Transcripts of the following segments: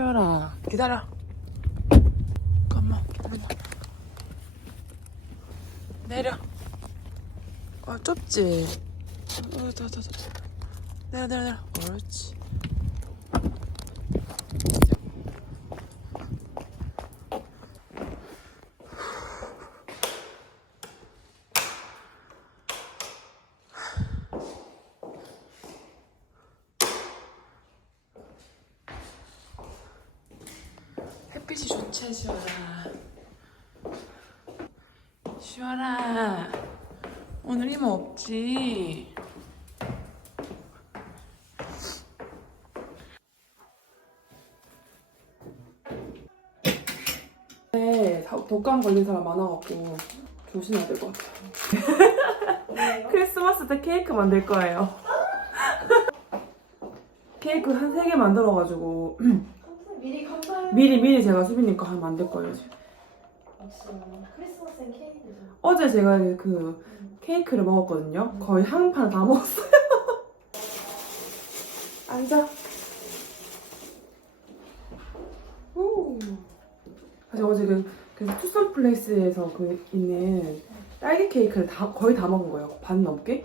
쉬어라. 기다려. 잠깐만, 기다려봐. 내려. 아, 좁지? 어, 더, 더, 더. 내려, 내려, 내려. 그렇지. 좋지, 시원아. 시원아. 오늘 이모 없지? 네, 다- 독감 걸린 사람 많아갖고 조심해야 될 것 같아요. 크리스마스 때 케이크 만들 거예요. 케이크 한 세 개 만들어가지고 미리 감사해요. 미리 미리 제가 수빈님 거 하나 만들 거예요. 지금. 역시 크리스마스엔 케이크죠. 어제 제가 그 케이크를 먹었거든요. 거의 한 판 다 먹었어요. 앉아. 오. 사실 어제 그, 그 투썸 플레이스에서 그 있는 딸기 케이크를 다 거의 다 먹은 거예요. 반 넘게?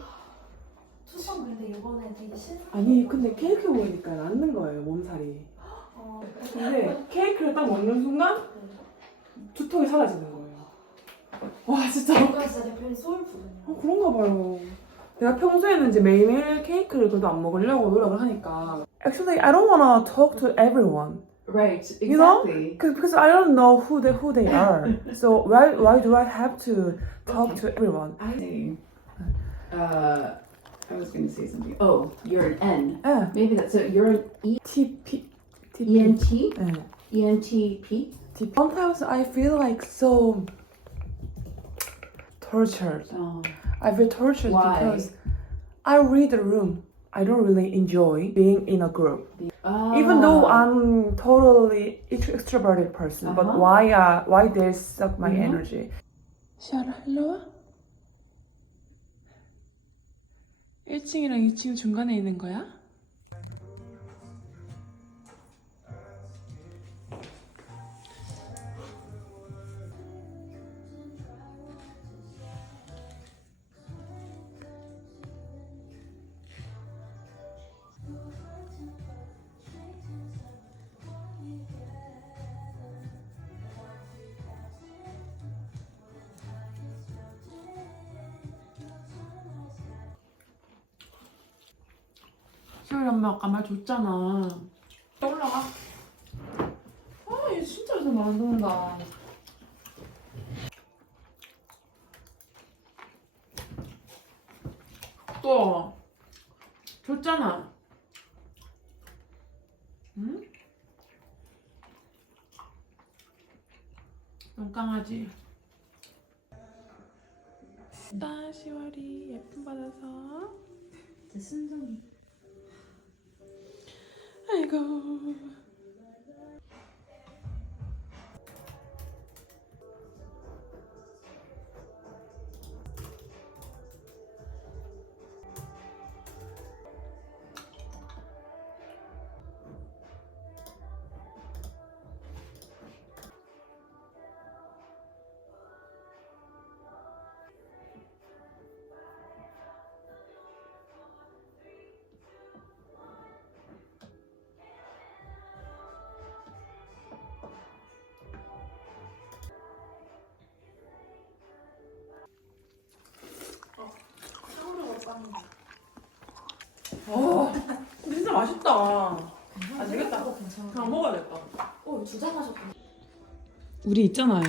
투썸 근데 이번에 되게 신. 아니 근데 케이크 먹으니까 낫는 거예요 몸살이. 어, 근데 케이크를 딱 먹는 순간 두통이 사라지는 거예요. 와 진짜 뭔가 진짜 대표님 소울푸드네요. 어, 그런가 봐요. 내가 평소에는 이제 매일매일 케이크를 그래도 안 먹으려고 노력을 하니까. Actually, I don't wanna talk to everyone. Right, You know? exactly. Cause, because I don't know who they who they are. so why why do I have to talk to everyone? I see. Uh, I was going to say something. Oh, you're an N. 예. Maybe that's so. You're an E TP E N T 예. E N T P. TP. Sometimes I feel like so tortured. Oh, I feel tortured Why? because I read the room. I don't really enjoy being in a group. Even though Ah. I'm totally ext- extroverted person, but Uh-huh. why uh, why they suck my Mhm. energy? 시아라 일로 와. 1층이랑 2층 중간에 있는 거야? 시아리 엄마 아까 말 줬잖아. 올라가. 아, 얘 진짜 잘 만든다. 또 줬잖아. 응? 똥강아지. 따 시월이 예쁨 받아서 제 순정이. 아 이고. 어, 진짜 맛있다. 안 되겠다. 괜찮아. 그냥 먹어야겠다. 어, 두잔 하셨구나. 우리 있잖아요.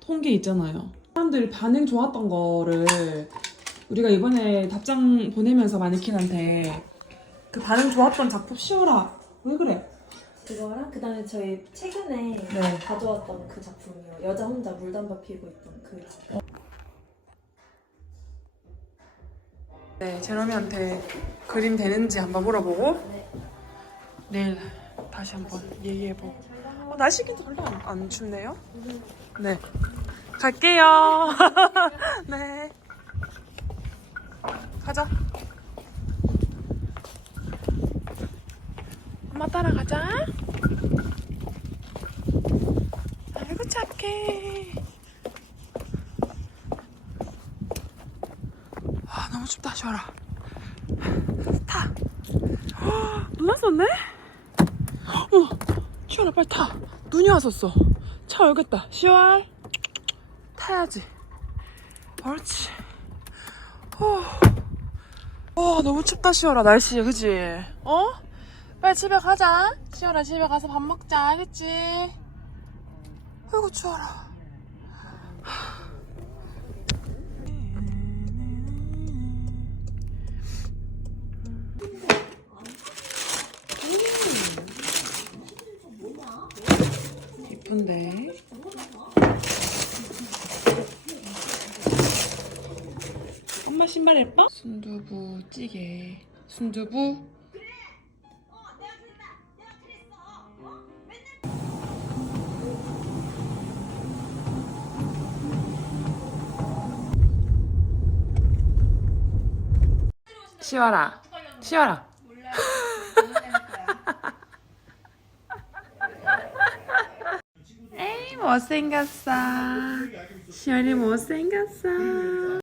통계 있잖아요. 사람들 반응 좋았던 거를 우리가 이번에 답장 보내면서 마네킹한테 그 반응 좋았던 작품 씌워라. 왜 그래? 그거랑 그다음에 저희 최근에 네. 가져왔던 그 작품이요. 여자 혼자 물담바 피고 있던 그 작품. 네, 제롬이한테 그림 되는지 한번 물어보고 네. 내일 다시 한번 얘기해보고. 어, 날씨가 별로 안, 안 춥네요. 네. 갈게요. 네. 가자. 엄마 따라가자. 아이고 착해. 아 너무 춥다 시원아. 타. 헉, 눈 왔었네? 어, 시원아 빨리 타. 눈이 왔었어. 차 열겠다. 시원. 타야지. 옳지. 어. 와 너무 춥다 시원아 날씨 그지? 어? 빨리 집에 가자. 시원아 집에 가서 밥 먹자 알겠지? 아이고 추워라. 예쁜데? 엄마 신발 예뻐? 순두부 찌개 순두부 시원아 시원아 에이 못생겼어. 시원이 못생겼어